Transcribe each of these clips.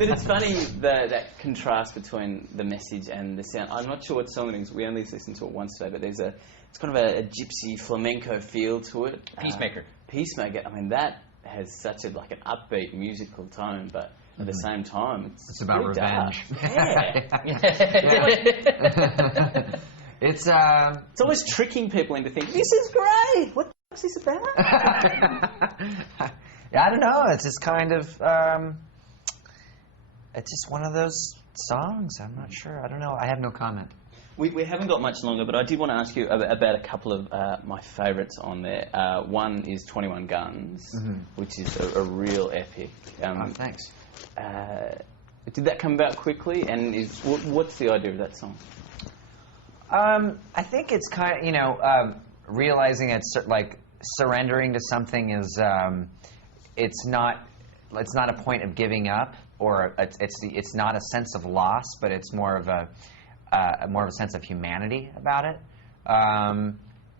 But it's funny that contrast between the message and the sound. I'm not sure what song it is. We only listened to it once today, but it's kind of a gypsy flamenco feel to it. Peacemaker. Peacemaker. I mean, that has such an upbeat musical tone, but at the same time, it's about revenge. It's almost tricking people into thinking, this is great. What the f*** is this about? I don't know. It's just kind of, it's just one of those songs. I'm not sure. I don't know. I have no comment. We haven't got much longer, but I did want to ask you about a couple of my favourites on there. One is 21 Guns, which is a real epic. Thanks. Did that come about quickly? And what's the idea of that song? I think it's kind of, realizing it's like surrendering to something is, it's not a point of giving up, or it's not a sense of loss, but it's more of a sense of humanity about it.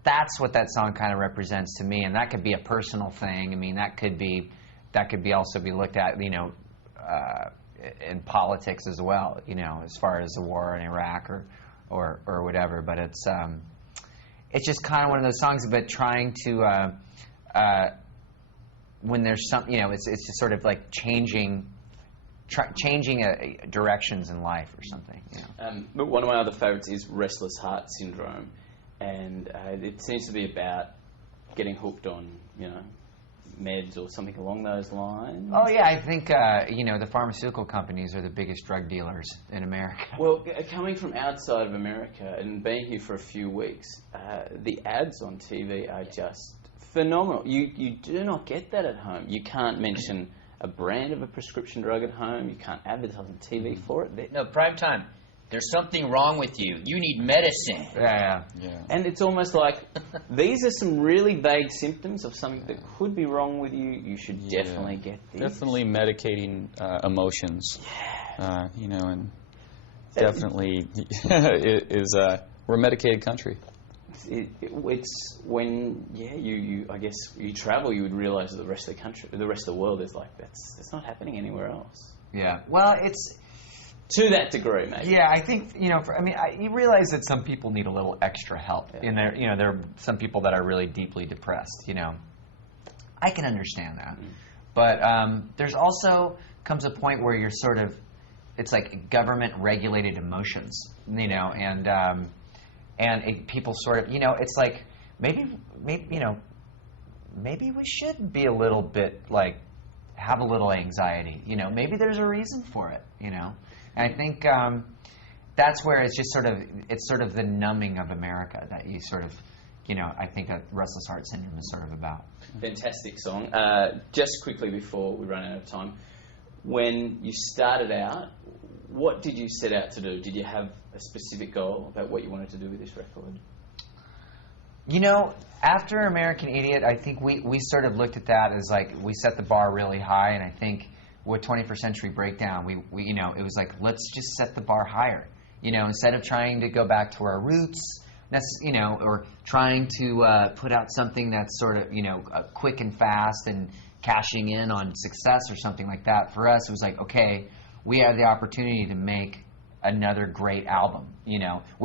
That's what that song kind of represents to me, and that could be a personal thing. I mean, that could also be looked at, in politics as well, as far as the war in Iraq or whatever. But it's just kind of one of those songs, but trying to when there's some, it's just sort of like changing directions in life or something. But one of my other favourites is Restless Heart Syndrome, and it seems to be about getting hooked on, meds or something along those lines. Oh yeah, I think the pharmaceutical companies are the biggest drug dealers in America. Well, coming from outside of America and being here for a few weeks, the ads on TV are just phenomenal. You do not get that at home. You can't mention a brand of a prescription drug at home. You can't advertise on TV for it. No, prime time. There's something wrong with you. You need medicine. Yeah. And it's almost like these are some really vague symptoms of something that could be wrong with you. You should definitely get this. Definitely medicating emotions. And definitely we're a medicated country. It's when I guess you travel, you would realise that the rest of the world is like that's not happening anywhere else. Yeah. Well, it's to that degree, maybe. Yeah, I think you realize that some people need a little extra help. Yeah. And there are some people that are really deeply depressed. I can understand that, but there's also comes a point where you're sort of, it's like government regulated emotions, and people sort of, it's like maybe we should be a little bit like have a little anxiety. Maybe there's a reason for it. And I think that's where it's just sort of the numbing of America that you sort of, I think that Restless Heart Syndrome is sort of about. Fantastic song. Just quickly before we run out of time, when you started out, what did you set out to do? Did you have a specific goal about what you wanted to do with this record? After American Idiot, I think we sort of looked at that as like we set the bar really high, and I think with 21st Century Breakdown, we it was like, let's just set the bar higher. Instead of trying to go back to our roots, or trying to put out something that's sort of, quick and fast and cashing in on success or something like that. For us, it was like, okay, we have the opportunity to make another great album. We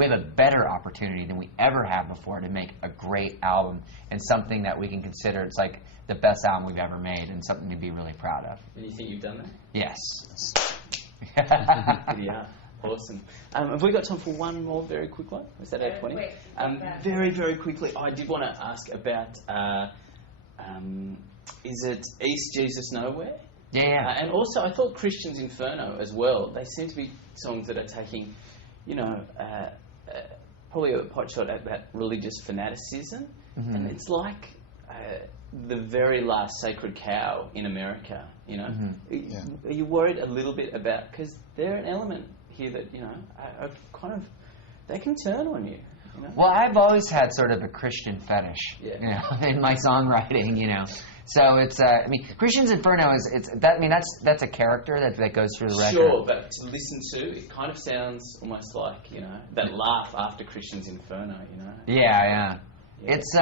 have a better opportunity than we ever have before to make a great album, and something that we can consider it's like the best album we've ever made, and something to be really proud of. And you think you've done that? Yes. Yeah. Awesome. Have we got time for one more very quick one? Is that 8:20? Very, very quickly, I did want to ask about, is it East Jesus Nowhere? Yeah. And also, I thought Christian's Inferno as well. They seem to be songs that are taking, probably a pot shot at that religious fanaticism. Mm-hmm. And it's like the very last sacred cow in America, Mm-hmm. Are you worried a little bit about, because they're an element here that, are kind of, they can turn on you. Well, I've always had sort of a Christian fetish, in my songwriting, So it's, Christian's Inferno that's a character that goes through the record. Sure, but to listen to, it kind of sounds almost like, that laugh after Christian's Inferno, Yeah. It's,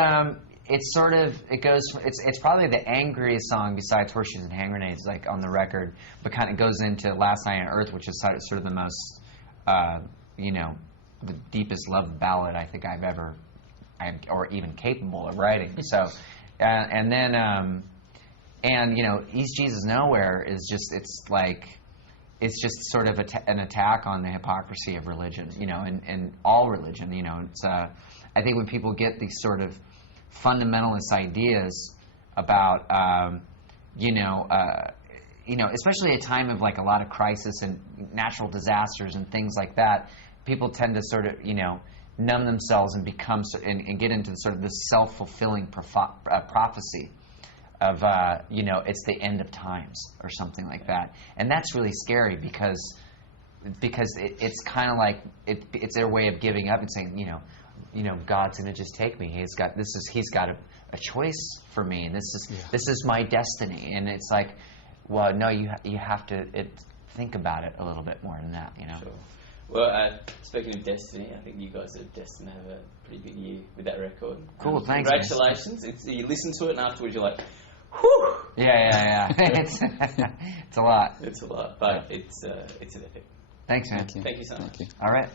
it's sort of, it goes, it's probably the angriest song besides Horseshoes and Hand Grenades, like, on the record, but kind of goes into Last Night on Earth, which is sort of the most, the deepest love ballad I think I've ever, or even capable of writing. So, and then, East Jesus Nowhere is just, it's just sort of an attack on the hypocrisy of religion, and all religion, It's, I think when people get these sort of fundamentalist ideas about, especially at a time of like a lot of crisis and natural disasters and things like that, people tend to sort of, numb themselves and become and get into sort of this self-fulfilling prophecy of, it's the end of times or something like that, and that's really scary because it's kind of like it's their way of giving up and saying, God's going to just take me. He's got a choice for me, and this is my destiny. And it's like, well, no, you have to think about it a little bit more than that, Sure. Well, speaking of destiny, I think you guys are destined to have a pretty good year with that record. Cool, thanks. Congratulations. You listen to it, and afterwards you're like, whew. Yeah. It's a lot. It's a lot, but it's an epic. Thanks, man. Thank you so much. All right.